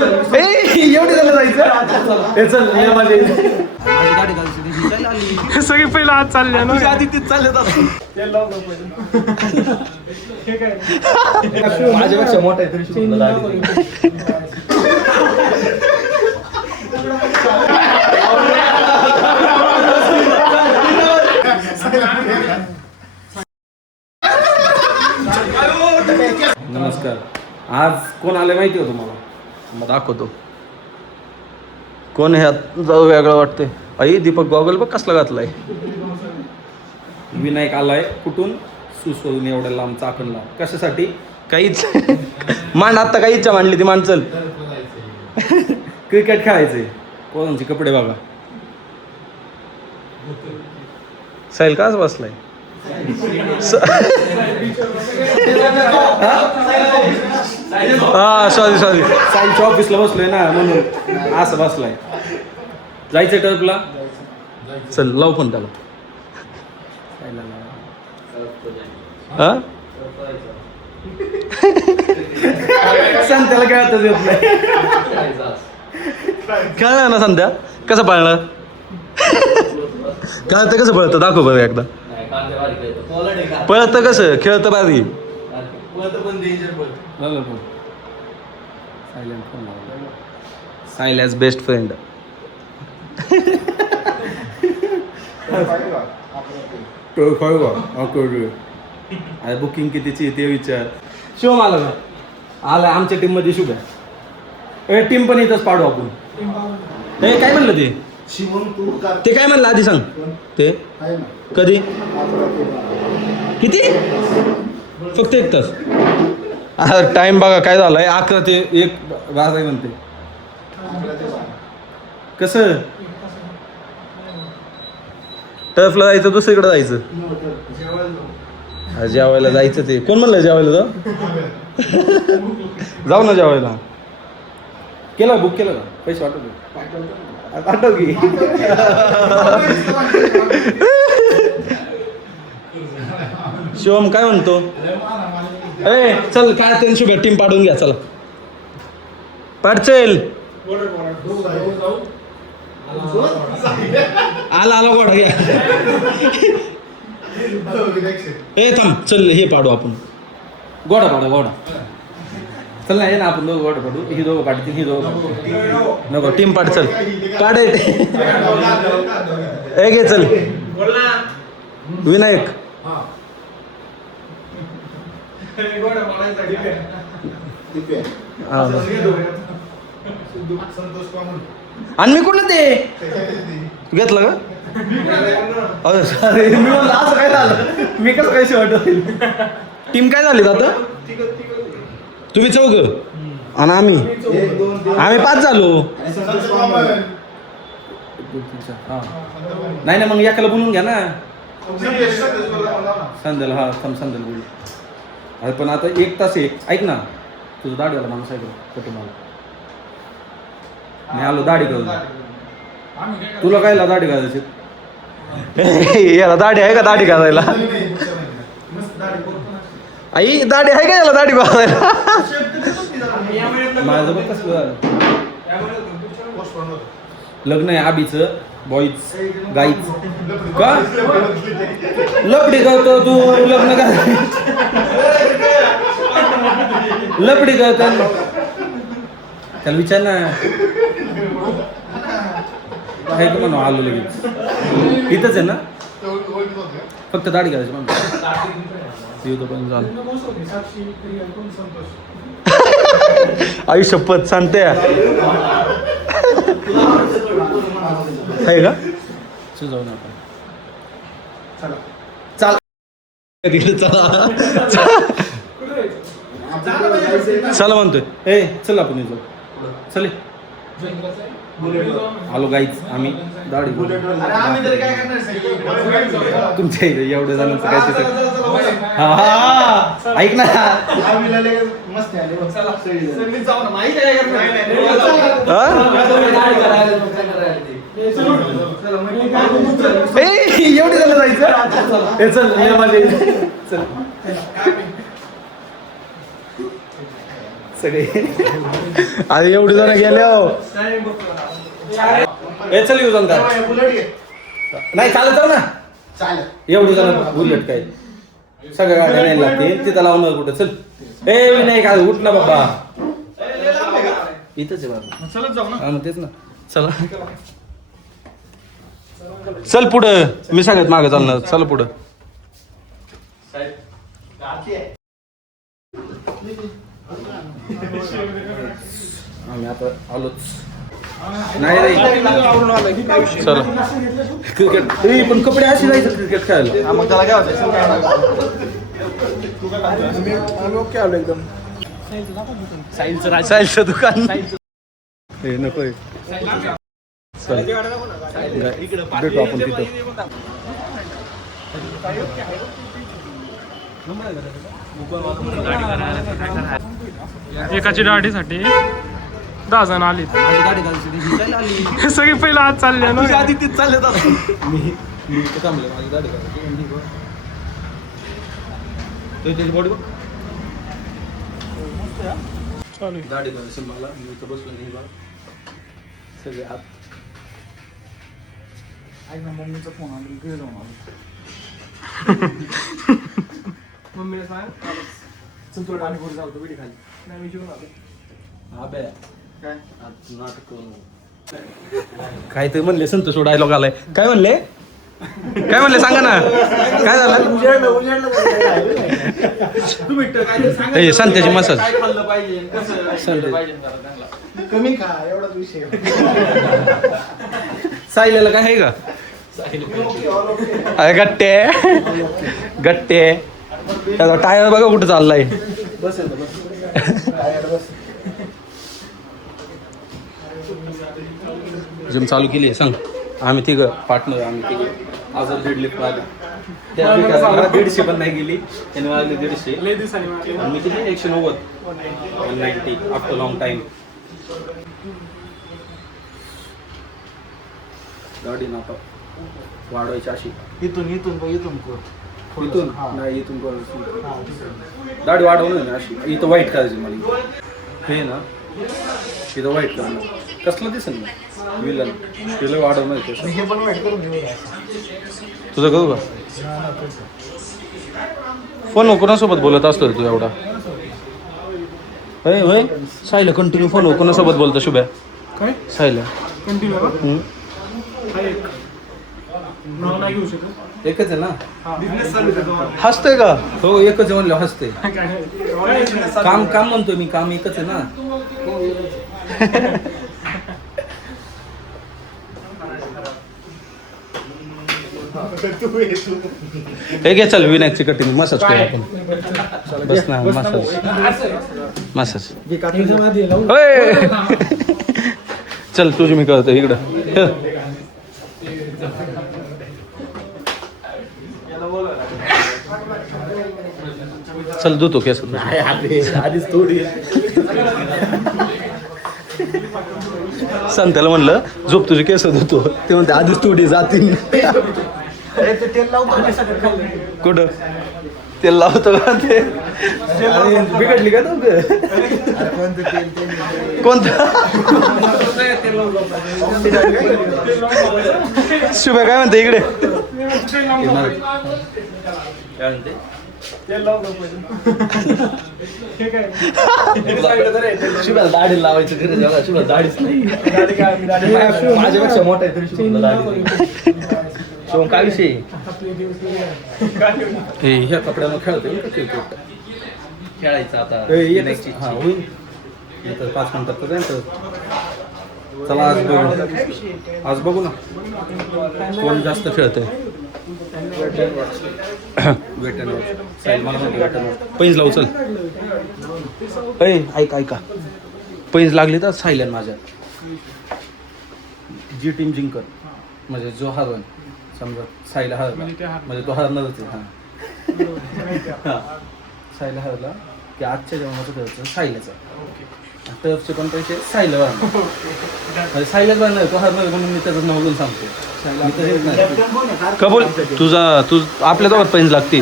एवढी झालं जायचं हे चल हे माझे सगळी पहिला आज चालले ना आधी तेच चालले माझ्यापेक्षा मोठा आहे तरी नमस्कार. आज कोण आले माहिती हो तुम्हाला? मग दाखवतो कोण ह्यात जाऊ वेगळं वाटतंय. आई दीपक गॉगल बघ कसला घातलाय. विनायक आलाय कुठून? सुसवून एवढ्या लांब चाकणला कशासाठी? काहीच मांड आत्ता काही इच्छा मांडली ती माणसं क्रिकेट खेळायचंय. कोणाचे कपडे बघा. साहिल काच बसलाय. हा सॉरी साहिलच्या ऑफिसला बसलोय ना म्हणून असं बसलाय. जायचंय टर्फला. चल लाव पण त्याला. हा संध्याला खेळतच येत नाही. खेळणार ना संध्या. कसं पाळणार? खेळतं कसं पळतं दाखव बरं एकदा. पळतं कसं? खेळतं बारी. सायलॅज बेस्ट फ्रेंड. बुकिंग कितीची ते विचार. शिवम आला का? आला आमच्या टीम मध्ये. शुभ आहे. टीम पण इथंच पाडू आपण. हे काय म्हणलं ते? ते काय म्हणलं आधी सांग. ते कधी किती? फक्त 1 तास. टाइम बघा काय झालाय. 11 ते 1 वाजाय म्हणते. कसं टर्फला जायचं दुसरीकडे जायचं? जेवायला जायचं. ते कोण म्हणलं जेवायला जाऊ? जाऊ ना जेवायला. केलं बुक केलं का? पैसे वाटव की. शिवम काय म्हणतो? ए चल काय ते शुभ टीम पाडून घ्या. चला पाडचेल. आला गोडा घ्या. ए थांब चल हे पाडू आपण. गोडा चल ना. ये ना आपण दोघं गोडा पाडू. ही दोघं पाडतील ही दोघं नको. टीम पाड. चल काढ. ए घे चल. विनायक आणि मी कुठलं ते घेतलं का? सॉरी मी म्हणलं असं काय झालं. मी कसं काय शेवट होईल. टीम काय झाली आता? तुम्ही 4 आणि आम्ही 5 झालो. नाही ना मग एकाला बोलून घ्या ना. संध्याला. हा थांब संध्याला बोलू. अरे पण आता 1 तास आहे. ऐक ना तुझं दाढी झाला माणूस आहे कुठे मला. मी आलो दाढी करून. तुला कायला दाढी घालायची? याला दाढी आहे का दाढी घालायला? आई दाढी आहे का याला दाढी घालायला? माझं बघ कसं झालं. लग्न आहे आबीचं. बॉईज गाईच का लपडी करतो तू? लग्न का लपडी करतो? त्याला विचार ना. काय का म्हणून आलो लगेच. इथंच आहे ना. फक्त दाढी करायची म्हणून. पण झालं. आई शपथ सांगते आहे का? जाऊ ना आपण. चला चला म्हणतोय. ए चल आपण येतो. चल आलो गाईच. आम्ही दाढी तुमच्या इथे एवढं जणांचं काय तिथं. हा ऐक ना. एवढे झालं जायचं. चल माझे चल सगळे अरे एवढे जण गेले हो ए चल येऊ जाऊन नाही चालत जाऊ ना एवढे जण बुलेट काय सगळ्या गाड्या नाही लागतील तिथं लावणार कुठं चल ए नाही काय उठ ना बाबा इथंच आहे बाबा चलत जाऊ ना हा मग तेच ना चला चल पुढं मी सगळ्यात मागं चालणार चल पुढं आम्ही आता आलोच नाही चला क्रिकेट पण कपडे असे जायचं क्रिकेट खेळायला मग त्याला काय होतं एकदम साहिलचं दुकान हे नको भेटू आपण तिथं एकाची दाढीसाठी 10 जण आली सगळी पहिला आज चालले ना आधी तेच चालले मी थांबले माझी गाडी करायची बॉडी बघ चालू आहे. दाढी करायची मला मी तर बसलो नाही बा सगळे हात मम्मीचा फोन आला घरी जाऊन आलो मम्मीला सांग चल थोडं आणि वर जाऊ बिडी खाली नाही मी जेवून आलो अबे काय नाटक काय ते म्हणले संतोष डायलॉग आलाय काय म्हणले काय म्हणले सांगा ना काय झालं ए, संत्याची मसाज कमी खा एवढाच विषय सायल्याला काय आहे का अरे गट्टे गट्टे त्याचा टायर बघा कुठं चाललाय बसेल जिम चालू केली आहे सांग आम्ही तिघं पार्टनर आम्ही तिघं आज डेडलिफ्ट मारली त्या विकासाला 150 पण नाही गेली त्याने मारली 150 लय दिवसांनी मारली. आणि मी किती 190 190 आफ्टर लॉंग टाइम गाडी नाका वाढवायची अशी इथून इथून नाही इथून दाढी वाढवणार ना अशी इथं वाईट करायची मला हे ना इथं वाईट करणार कसलं दिसेल ना विलन तिला वाढवणार कसं हे पण वाईट करून घेऊ तुझं करू का फोन कोणासोबत बोलत असतो रे तू एवढा होय होय सायला कंटिन्यू फोन कोणासोबत बोलतो शुभ्या काय सायला कंटिन्यू एक नाव नाही घेऊ शकत एकच आहे ना बिझनेस चालू आहे हसतंय का हो एकच आहे म्हणलं हसतंय काय काम म्हणतोय मी काम एकच आहे ना हे घे चल विनायकची कटिंग मसाज करू आपण बस ना मसाज होय चल तुझी मी करतो इकडं चल धुतो केस आधीच थोडी संत्याला म्हणलं झोप तुझे केस धुतो ते म्हणते आधीच थोडी जातील तेल लावतो सगळं खाल्लं कुठं तेल लावतो का ते बिघडली का तू कोणतं तेल कोणतं शुभ्या काय म्हणते इकडे काय म्हणते शुभ्याला दाढी लावायचं गरज शुभ्याला दाढीच नाही माझ्यापेक्षा मोठा आहे तरी शिवम काय विषय ह्या कपड्यानं खेळतोय क्रिकेट खेळायचं आता हा होईल 5 मिनिटात तर जाईल चला आज बघू ना कोण जास्त खेळतंय पैंज लावू चल ऐका पैंज लागली तर सायलन माझ्या जी टीम जिंकत म्हणजे जो हरवन समजा सायला हरला म्हणजे तो हरणारच आहे हा सायला हरला की आजच्या जेवणाचं खर्च सायलाचा टर्फचे पण पैसे सायला वाढणार म्हणजे सायलाच वाढणार तो हरणार म्हणून मी त्याचं नाव घेऊन सांगतो कबूल तुझा आपल्याजवळ पैंज लागते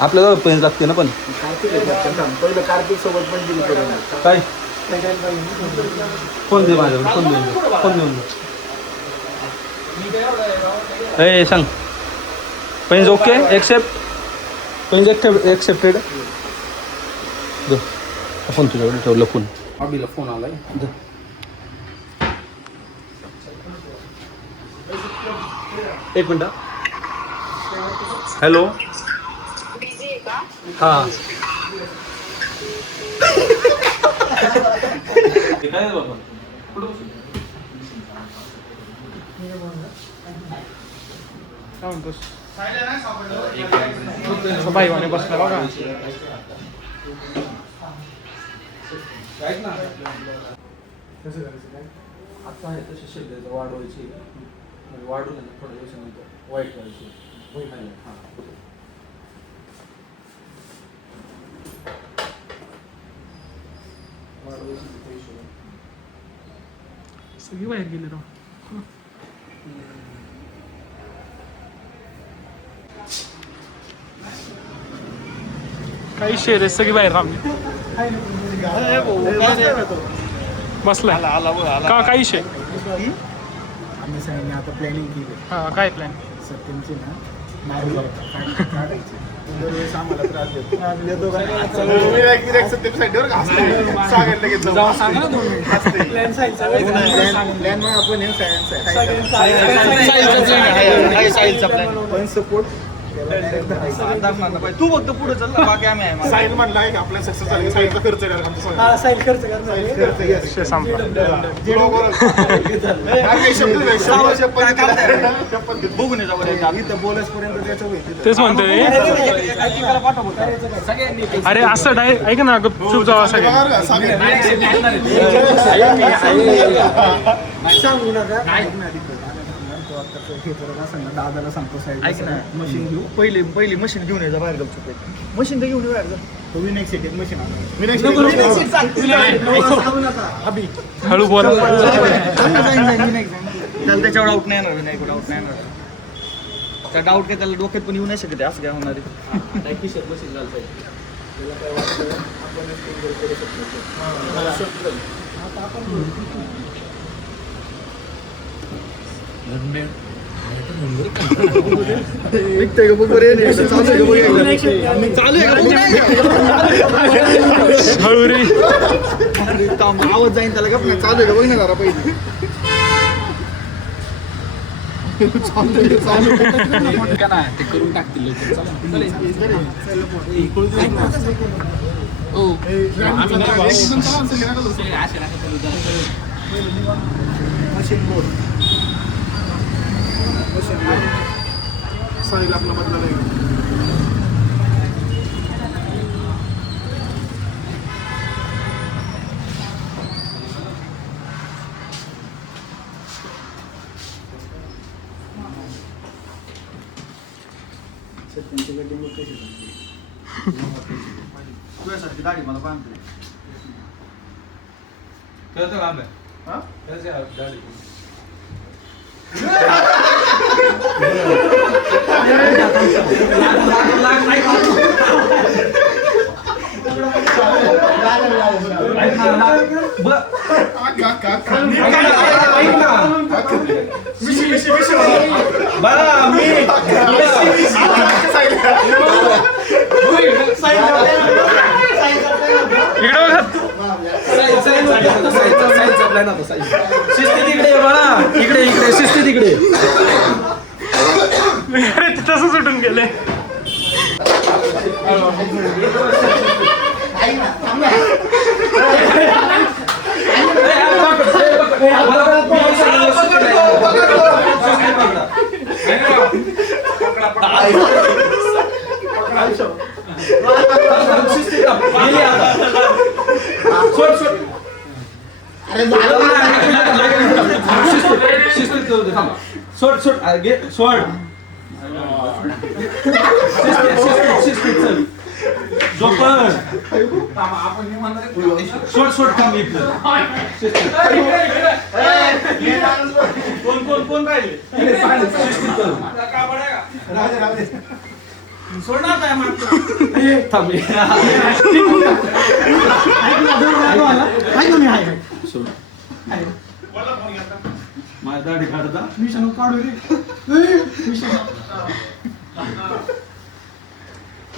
आपल्याजवळ पैंज लागते ना पण पहिलं कार्तिक सोबत पण डील करून काय फोन दे माझ्याकडे फोन देऊन दे ए सांग pens okay accept pens accepted दे फोन तुझ्याकडे ठेवलं फोन अभिला फोन आलाय दे एक मिनटं हॅलो हां काय बाबा काय म्हणतोस बाईवाने बसला बघा आता आहे तसे शेत वाढवायची वाढून आहे ना थोड्या दिवसानंतर वाईट करायची हां सगळी बाहेर गेली राव काही शेर आहे सगळी बाहेर रामली बसलाय का काही शे आम्ही सगळ्यांनी आता प्लॅनिंग केली हा काय प्लॅन सत्यमची ना मारू काढायची दरवेळेस आम्हाला त्रास देतो प्लॅन मग आपण पण सपोर्ट तू फक्त पुढे चल ना बाकी आम्ही आहे साहिल म्हणला आहे आपल्या सक्सेस झाला साहिलचा खर्च विषय संपला बघून इथं बोलसपर्यंत त्याचं होईल तेच म्हणतोय अरे असं ऐक ना चुप जाऊ असं सांगू नका दादाला सांगतो ऐक ना मशीन घेऊ पहिली मशीन घेऊन यायचं बाहेर गपचूप मशीन तर घेऊन बाहेर तो विनायक सिटीत मशीन हळू बोला त्याला त्याच्यावर आउट नाही येणार विनायक आउट नाही येणार त्या डाऊट काय त्याला डोक्यात पण येऊ नाही शकत असं काय होणार हळू रे आवाज जाईन त्याला गप चालू आहे बघ ना जरा पहिले ते करून टाकतील साहिल आपला बदला नाही तुझ्यासारखी दाढी मला बांधते इकडे शिस्ती तिकडे तसं सुटून गेले सोड सोड काम कोण राहिले सोडणार काय मागतो थांब. ऐक ना मी आहे सोड. माझी दाढी काढता. मिशन काढू रे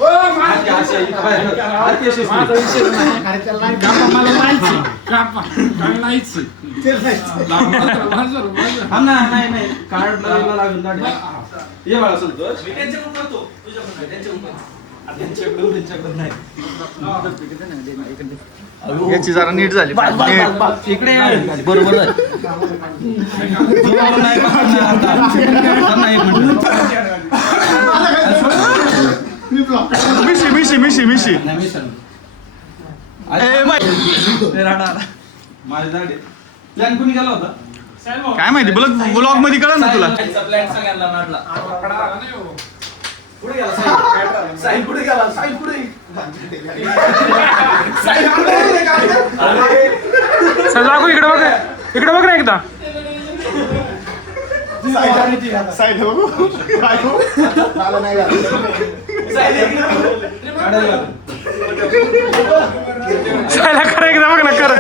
हात असे इथं बाहेर. हात असेच नाही. मला माहिती हा ना, नाही कार्ड लागून दाढी. ये बाळा संतोष. मी त्यांच्याकडून करतो. तुझ्याकडून त्यांच्याकडून नाही. याची जरा नीट झाली इकडे ये. बरोबर आहे. नाही मिशी मी सांग. माझी दाढी. प्लॅन कोणी केला होता? काय माहिती ब्लॉग मध्ये कळलं ना तुला प्लॅन सगळ्यांना नाडला. कुठे गेला साहिल? साहिल कुठे गेला? साहिल कुठे? साहिल कुठे? दाखव इकडे बघ ना एकदा. साईड बघू मला नाही सायला करा एकदा बघ ना कर.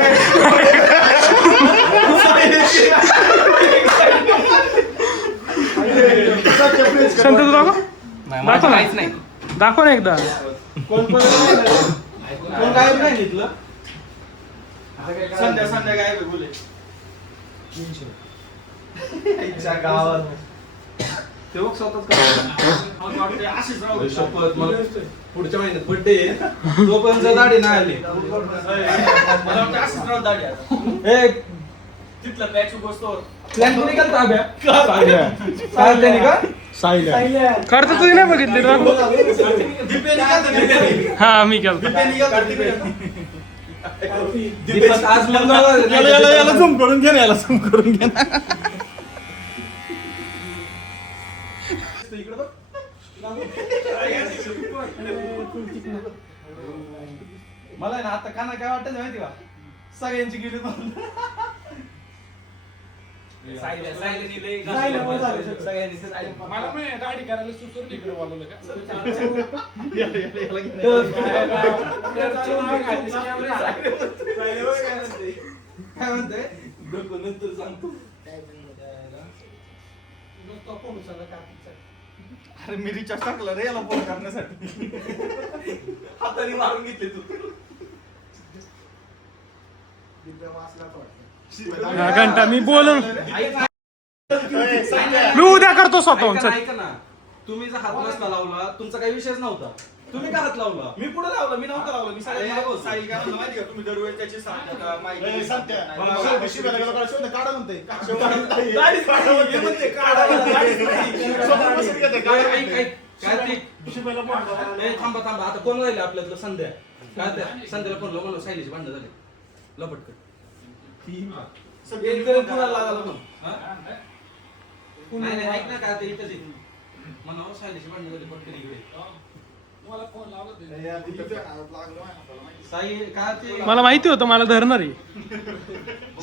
संतोष दाखव ना एकदा. कोण गायब नाही घेतलं? संध्या गायब बोले गावात ते स्वतःच शपथ. मला पुढच्या महिन्यात बर्थडे तोपर्यंत दाढी नाही आली. तिथलं प्लॅन कोणी केला अभ्या? साहिल्याने का? खर्च तुझी नाही बघितली हा मी केलं. आज मंगळवार. झूम करून घे याला झूम करून घे मला ना आता काना काय वाटत माहिती का? सगळ्यांची गेली गाडी करायला सुचवून तिकडे बोलवलं का काय म्हणते नंतर सांगतो. अरे मी रिचार्ज टाकला रे याला फोन करण्यासाठी. हाताने मारून घेतले तू. घंटा मी बोलून मी उद्या करतो स्वतःहून. ऐका ना, तुम्ही जर हात नसता लावला तुमचा काही विषयच नव्हता. तुम्ही का हात लावला? मी पुढे लावला, मी नव्हता लावला. मी साहिल काय म्हणलं माहिती का? तुम्ही दरवेळी त्याची थांबा आता कोण राहिले आपल्यातलं? संध्या. काय संध्याला फोन लावून सायलीची भांडण झाले लपट कर. कुणाला लागायला पण नाही ऐक ना काय ते इथंच म्हणावं सायलीची भांडण झाली पटकन इकडे. मला माहिती होतं मला धरणार आहे.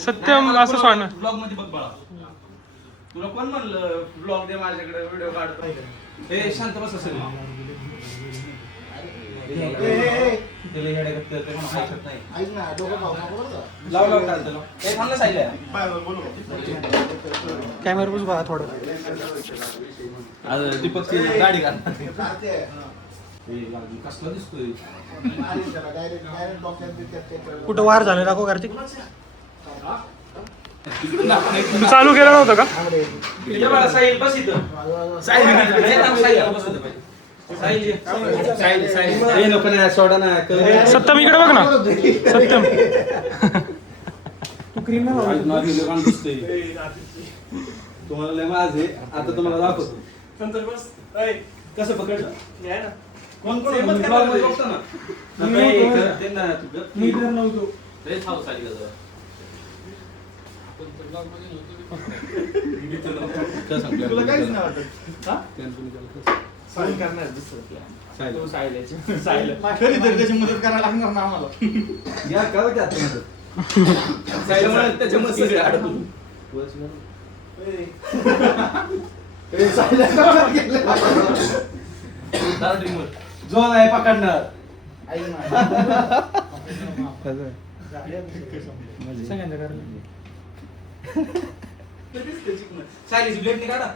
सत्यम असं सोडणार. ब्लॉग मध्ये बघ बाळा. तुला कोण म्हणलं ब्लॉग दे माझ्याकडे व्हिडिओ काढतो? ए शांत बस असेल. कॅमेरा बस बघा थोडं. दीपक गाडी कसला दिसतोय? कुठं वार झालं दाखव कार्तिक. चालू केलं नव्हतं का? साहिल बस इथं. सत्यम इकडे बघ ना. सत्यम तुम्हाला लय माझ आहे. आता तुम्हाला दाखवतो. कसं पकडलं? कोण कोण बघतो ना. तुला काहीच नाही वाटत कधीतरी त्याची मदत करायला लागणार ना आम्हाला. या का त्याच्या मस्ती अडकून जरा ट्रिमर जो नाही पकडणार सायलीची ब्लेड नाही काढा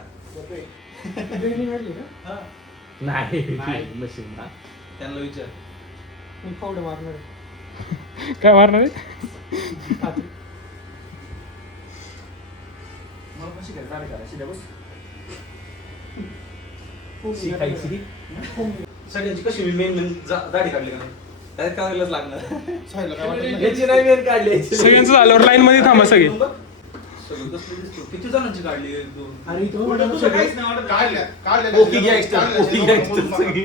नाही नशीब ना त्यांना विचार फावडे मारणार काय मारणार आहे? मला पण शिकायचं दाढी करायची बस. शिकायची सगळ्यांची कशी मेन दाढी काढली का नाही करायलाच लागणार याची नाही मेन काढली सगळ्यांचं झाल्यावर लाईन मध्ये थांबा सगळे. किती जणांची काढली आणि इथं तुझं काहीच नाही वाटत. ओके घ्या extra, ओके घ्या extra सगळी.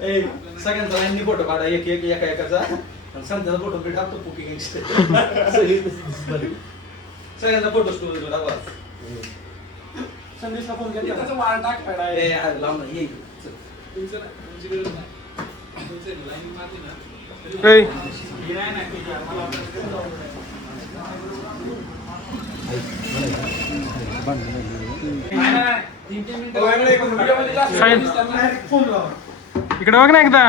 ए, सगळ्यांचा लाईननी फोटो काढा एक एक एका एकाचा आणि संध्याचा फोटो मी टाकतो पोकी सगळ्यांचा फोटो स्टोरेज दाखवा संदेशला फोन केला त्याचं वाळ टाक पेडा आहे. ए, हा, लाव ना ये ए, साहिल फोन लावा इकडे बघ ना एकदा.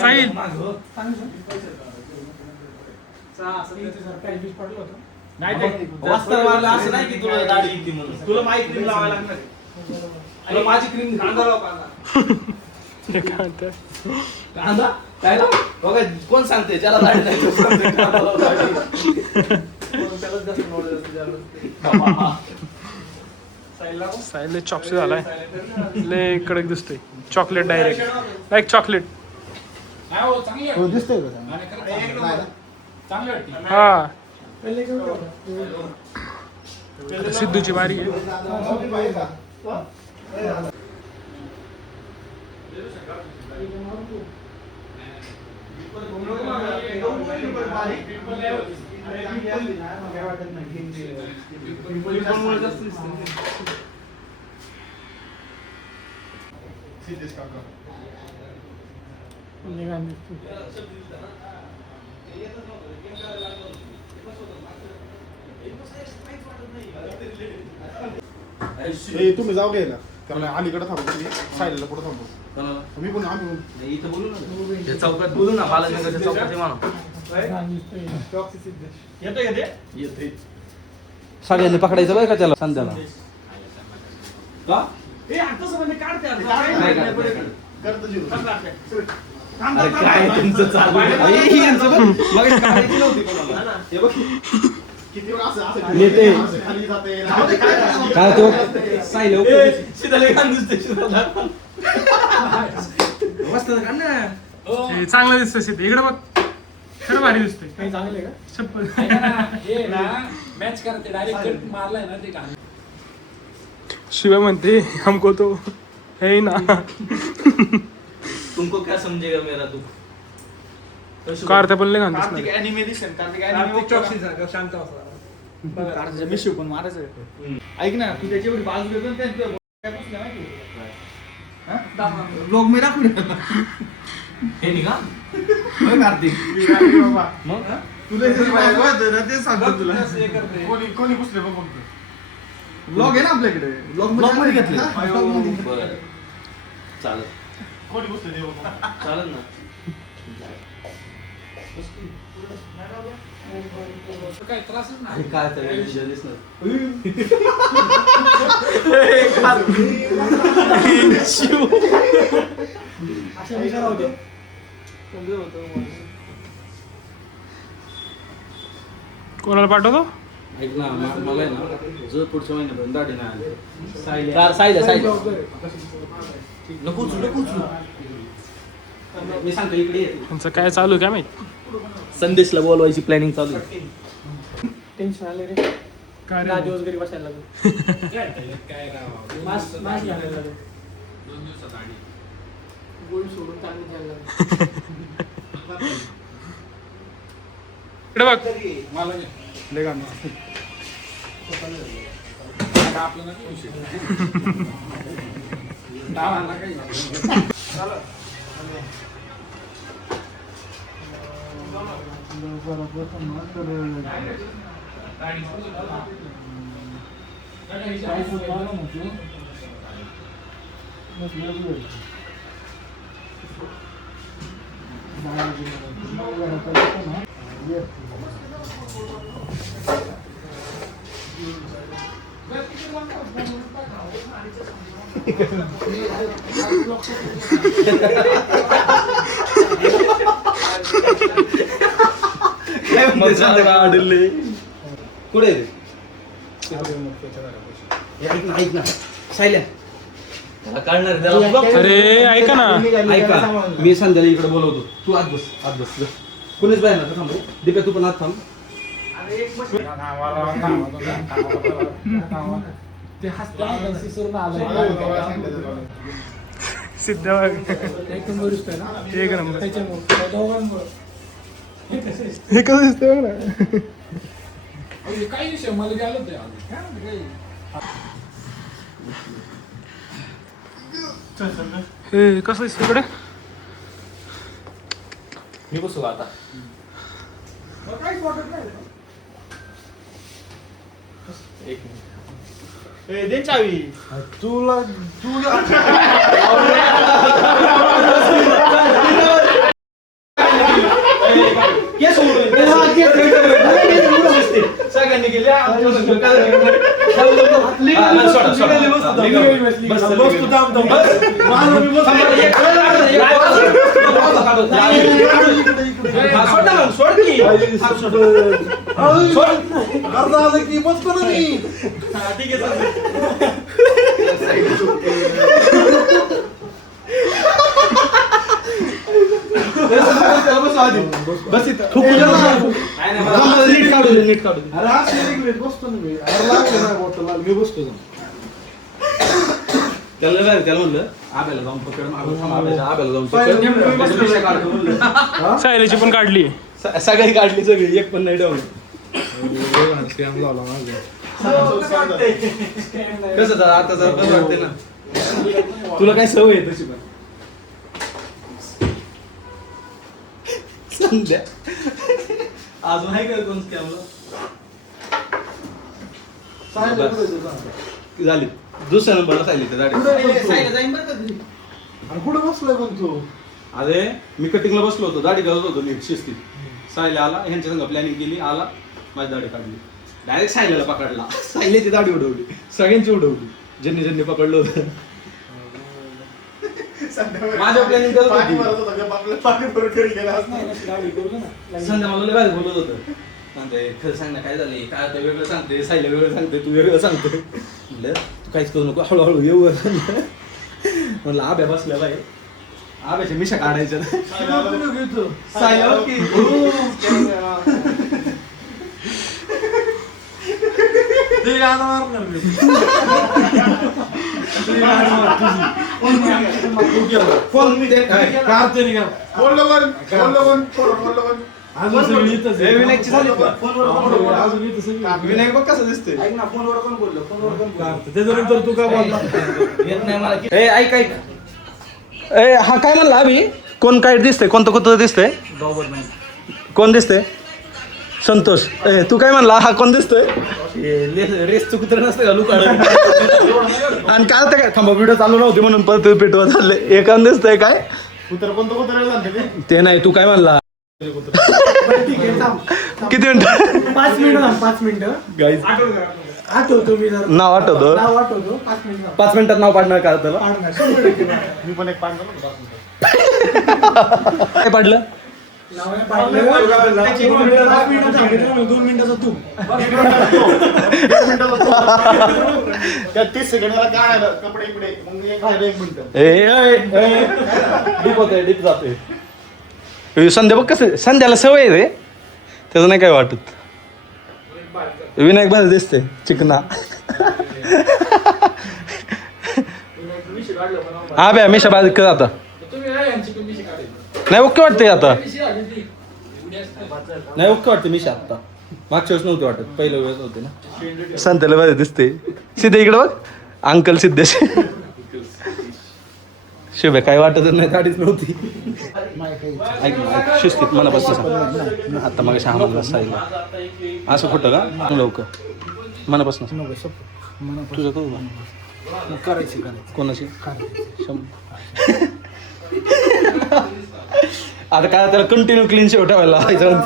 साहिल वस्त्र मारलं असं नाही की तुला दाढी येते म्हणून तुला माझी क्रीम लावायला लागणार तुला माझी क्रीम कांदा लाव कांदा काय लाव बघा कोण सांगते ज्याला दाढी नाही तो सांगते कांदा लाव दाढी. त्यालाच जास्त knowledge असते ज्याला. साहिल चॉकलेट झालाय लय कडक दिसतोय. Chocolate direct like chocolate. हो दिसतंय का हा सिद्धूची बारी आहे. तुम्ही जाऊ घ्यायला त्याला अलीकडे थांबतो तुम्ही सायलेला पुढे थांबतो मी पण आम्ही पण. इथं बोलू ना त्या चौकात बोलू ना बालाजीनगरच्या चौकात आहे म्हणा येते सगळ्यांनी पकडायचं बरं का त्याला संध्याला का ए, आता कसं म्हणजे काढते आता. नाही काढत. करतो जीव. अरे काय तुमचं चालू आहे? अरे, यांचं बघ. मगाशी काढायची नव्हती कोणाला. हे बघ. किती वेळा असं येते. असं खाली जाते काय तो सायले शिदाले कान दिसते शिदाला मस्त काढ ना हे चांगलं दिसतं सिद्ध. इकडे बघ खरं भारी दिसतंय. काही चांगलं आहे का चप्पल मॅच करते डायरेक्ट मारलाय ना ते का. शिवा म्हणते हमको तो है ना. तुमको क्या समझेगा मेरा तू कार पण लय घाण कार्तिक दिसणार. अॅनिमे दिसेल. कार्तिक अॅनिमे शांत असला कार्तिक मी शिव पण मारायचं. ऐक ना तू त्याची एवढी बाजू घेतो ना ब्लॉग मी दाखवून हे निघा कार्तिक मग तुला हे ना ते सांगतो तुला कोणी पुसले बघ फक्त ब्लॉग आहे ना आपल्याकडे ब्लॉग मध्ये घेतले मध्ये. बरं चालेल कोणी पुसले ते बघ. चालेल ना काय त्रासच नाही. आणि काय तर विषय दिसणार अशा विचार होते कोणाला पाठवतो? ऐक ना मला आहे ना जर पुढच्या महिन्यापर्यंत दाढी नाही आली सायल्या नको उचलू मी सांगतो इकडे ये. त्यांचं काय चालू आहे काय माहित. संदेशला बोलवायची प्लॅनिंग चालू आहे टेन्शन आले रे काय रे? दहा दिवस घरी बसायला लागलो मास्क घालायला लागलो 2 दिवसात आधी गोळी सोडून चालू घ्यायला लागलो इकडे बघ मला लय गाणं. आपलं ना विषय डाळाला काही कुठे ऐक ना सायल्या अरे ऐका ना. ऐका मी संध्याला इकडे बोलवतो तू आत बस कुणीच बाहेर नका थांबू दीपे तू पण आत थांब ते हसतात सिसरून आलाय सिद्ध एक नंबर दिसतोय ना एक नंबर. त्याच्यामुळे दोघांमुळे हे कसं दिसतंय बघ ना. काय विषय मला गेलं ते हे कसं दिसतं इकडे. मी बसू आता काहीच वाटत नाही दे चावी तुला सगळ्यांनी गेले की बसतो ना मी बस नीट काढू अरे आज बसतो ना मी अरे लागलं नाही बॉटल मी बसतो त्याला म्हणलं आब्याला जाऊन पकड आब्याला जाऊन पकड सायलीची पण काढली. सगळी काढली सगळी एक पण नाही डाऊन स्कॅम लावला माझा कसं तर आता जरा बरं वाटते ना तुला काय सवय आहे तशी पण संध्या अजून आहे का कोण स्कॅमला झाली दुसऱ्या नंबरला सांगितलं दाढी कुठं बसलाय पण तू अरे मी कटिंगला बसलो होतो दाढी घालत होतो नीट शिस्तीत सायला आला ह्यांच्या संग प्लॅनिंग केली आला माझी दाढी काढली डायरेक्ट सायल्याला पकडला सायल्याची दाढी उडवली सगळ्यांची उडवली ज्यांनी ज्यांनी पकडलं होतं माझ्या प्लॅनिंग करत होती संध्या मला लय भारी बोलत होतं सांगते खरं सांग ना काय झालंय काय आता वेगळं सांगते सायल्या वेगळं सांगते तू वेगळं सांगते म्हटलं तू काहीच करू नको हळूहळू येऊ म्हणलं आब्या बसलेला आहे आब्याच्या मिशा काढायच्या सायल्या की ते गाणं मारणार मी फोन मी कार्तिक अजून सगळी इथंच आहे. विनायकची झाली का? अजून इथं सगळी विनायक बघ कसं दिसते त्याच्यानंतर तू काय बोलला ए ऐक ऐक ए हा काय म्हणला अभि कोण काय दिसतंय कोणतं दिसतंय कोण दिसतंय संतोष ए तू काय म्हणला हा कोण दिसतोय रेस कुत्र नसतं का लुकाड आणि काय होतं काय थांबा व्हिडिओ चालू नव्हती म्हणून परत पेटवा चालले एक दिसतंय काय ते नाही तू काय म्हणला किती मिनिट 5 मिनिटं गाईज आठवतो मी जरा नाव आठवतो नाव आठवतो 5 मिनिटं 5 मिनिटात नाव पाडणार का त्याला मी पण एक पाडतो काय पाडलं दोन मिनिटाचा तू त्या 30 सेकंदाला काय आलं कपडे इकडे मग एक राहिलं 1 मिनिट डीप होते डीप जाते संध्या बघ कसं संध्याला सवय रे त्याचं नाही काय वाटत विनायक भारी दिसते चिकना हा बॅ मिशा बारीक कर आता नाही ओके वाटते आता नाही ओके वाटते मिशा आता मागच्या वेळेस नव्हती वाटत पहिल्या वेळेस होते ना संध्याला भारी दिसते सिद्धे इकडे बघ अंकल सिद्धेश शुभे काय वाटत नाही गाडीच नव्हती ऐक ना शिस्तीत मनापासून सांग आता मग आम्हाला सांगितलं असं कुठं का लवकर मनापासून तुझं करू करायची कोणाशी आता काय त्याला कंटिन्यू क्लीन शेव ठेवायला लावायचं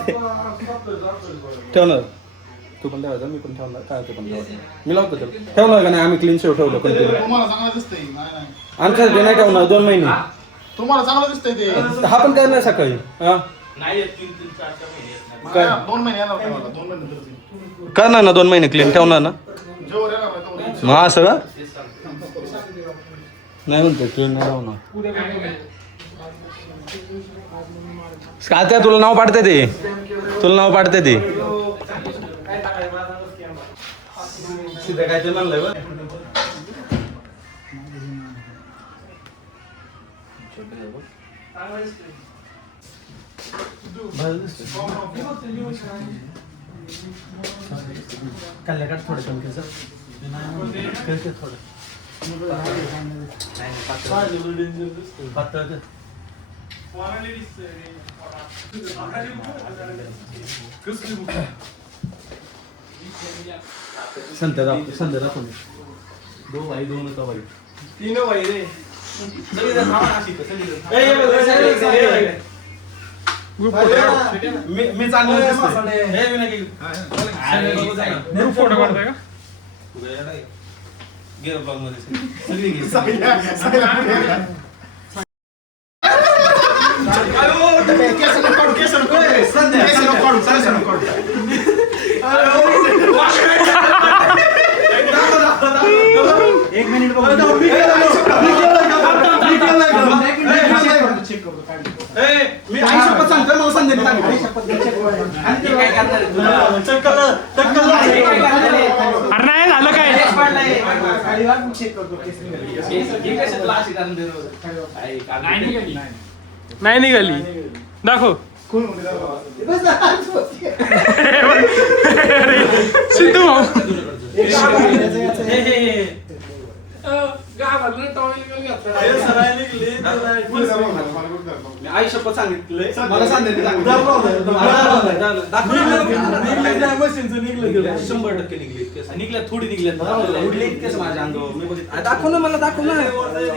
ठेवणार तू पण ठेवायचा मी पण ठेवणार काय ते पण ठेवायचं मी लावतो त्याला ठेवणार का नाही आम्ही क्लीन शेव ठेवलं कंटिन्यू तुम्हाला चांगलं दिसतंय नाही आमच्यासाठी नाही ठेवणार 2 महिने तुम्हाला चांगलं दिसतंय ते हा पण काय नाही सकाळी हा काय 2 महिने येणार तुम्हाला 2 महिने नंतर करणार ना 2 महिने क्लीन ठेवणार ना जेव्हा येणार नाही तेव्हा मग असं का नाही म्हणतो क्लीन नाही ठेवणार काय तुला नाव पाडते ते काय ते म्हणलंय बा कल्ल्याकाट थोडं कमी केलं थोडं पातळ संध्या दाखव 2 भाई 2 होता भाई 3 भाई रे मी चांगलं ग्रुप फोटो काढताय का गे ब्लॉग मध्ये सगळी घे मी आई शपथ सांगतो मला संध्याकाळी अरे नाही झालं काय नाही निघाली दाखव सिद्धू भाऊ आई शपथ सांगितलंय मला संध्याकाळी निघले थोडी निघले केस माझ्या अंगावर दाखव ना मला दाखव ना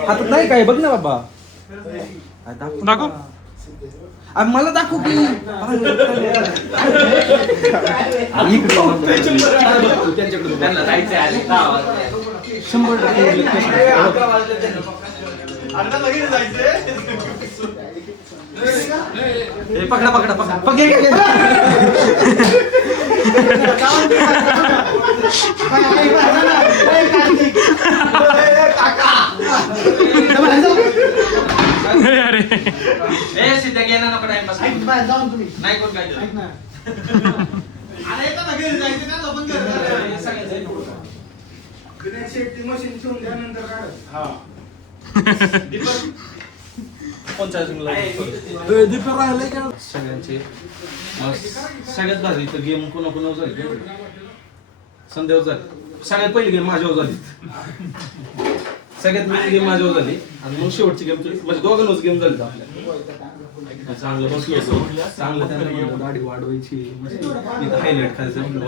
हातात नाही काय बघ ना बाबा दाखव मला दाखव की त्यांना जायचं 100% पकडा अरे सिद्धा घ्या ना टाइमपास नाही कोण काय सगळ्यांचे सगळ्यात भारी तर गेम कोणा झाली संध्यावर झाली सगळ्यात पहिली गेम माझ्यावर झाली सगळ्यात मेन गेम माझ्यावर झाली आणि मग शेवटची गेम म्हणजे दोघांनाच गेम झाली आपल्या चांगलं बसलो होतो चांगलं त्यांना म्हणलं गाडी वाढवायची हायलाइट खायचं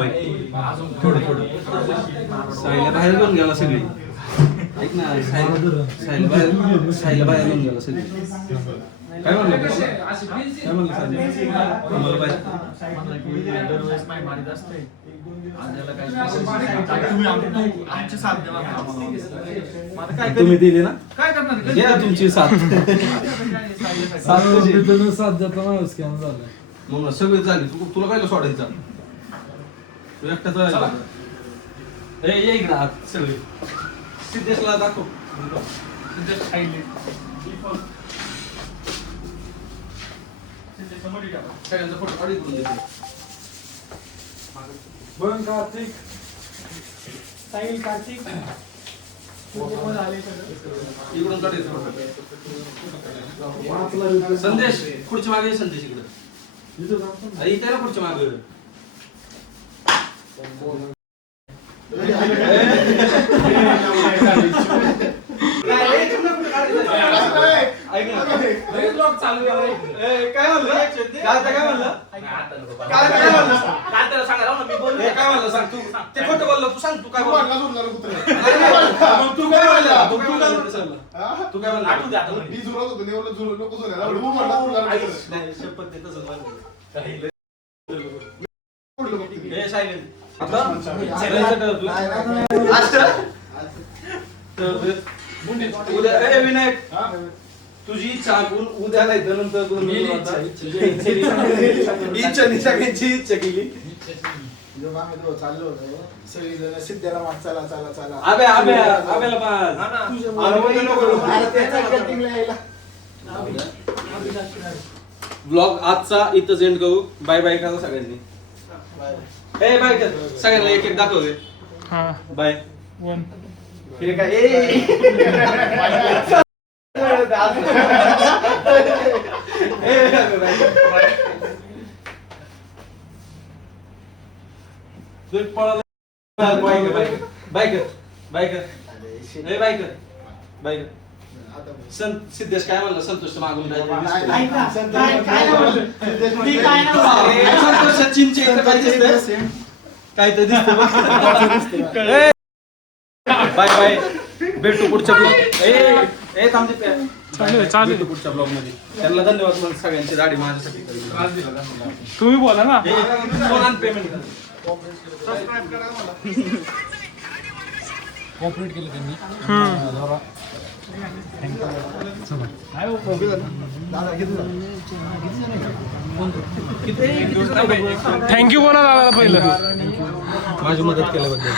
थोडं साईला बाहेर घेऊन गेला सगळी ऐक ना साईला बाहेर घेऊन गेला सगळी काय म्हणलं तुम्ही दिली ना काय करणार द्या तुमची साथ मग सगळे झाले तुला काय सोडायचं तू एकटाच राहिला ये इकडे हात सगळे सिद्धेशला दाखव सगळ्यांचा फोटो काढून देते कार्तिक इकडून काढायचं संदेश खुर्ची मागे संदेश इकडे इथे ना खुर्ची मागे ऐक ना. लगेच ब्लॉग चालू आहे. काय म्हणलं काय म्हणलं काय म्हणलं काय म्हणलं सांग तू ते खोटं बोललं तू सांग तू काय तू बोलला वाटला सोडला रे कुत्रे. मग तू काय म्हणला तू काय म्हणलं हा? तू काय म्हणला मी झुरत होतो नेवलं झुरत नको झुरायला. तू म्हणला तुला कुत्रे. नाही शपथ देत असेल मला. पडलं बघ तिथे. हे सायलेंट आता सगळ्यांचं ठरवलं. आज ठरवलं. उद्या ए विनायक हा? तुझी इच्छा ऐकून उद्या नाही तर नंतर दोन इच्छा सगळ्यांची इच्छा केली जेव्हा आम्ही दोघं चाललो होतो सगळीजण सिद्ध्याला माग चला चला चला आब्याला पास ब्लॉग आजचा इथं एंड करू बाय बाय करा सगळ्यांनी ए बाय कर सगळ्यांना एक एक दाखव हा बाय 1 हे काय सिद्धेश काय म्हणलं संतोष मागून संतोष चिंचे काय तर दिसतं बाय बाय भेटू पुढच्या ब्लॉग ए थांबते चालेल भेटू पुढच्या ब्लॉग मध्ये त्यांना धन्यवाद म्हणून सगळ्यांची गाडी माझ्यासाठी तुम्ही बोला ना पेमेंट कॉपरेट केलं त्यांनी थँक्यू बोला दादाला पहिलं माझी मदत केल्याबद्दल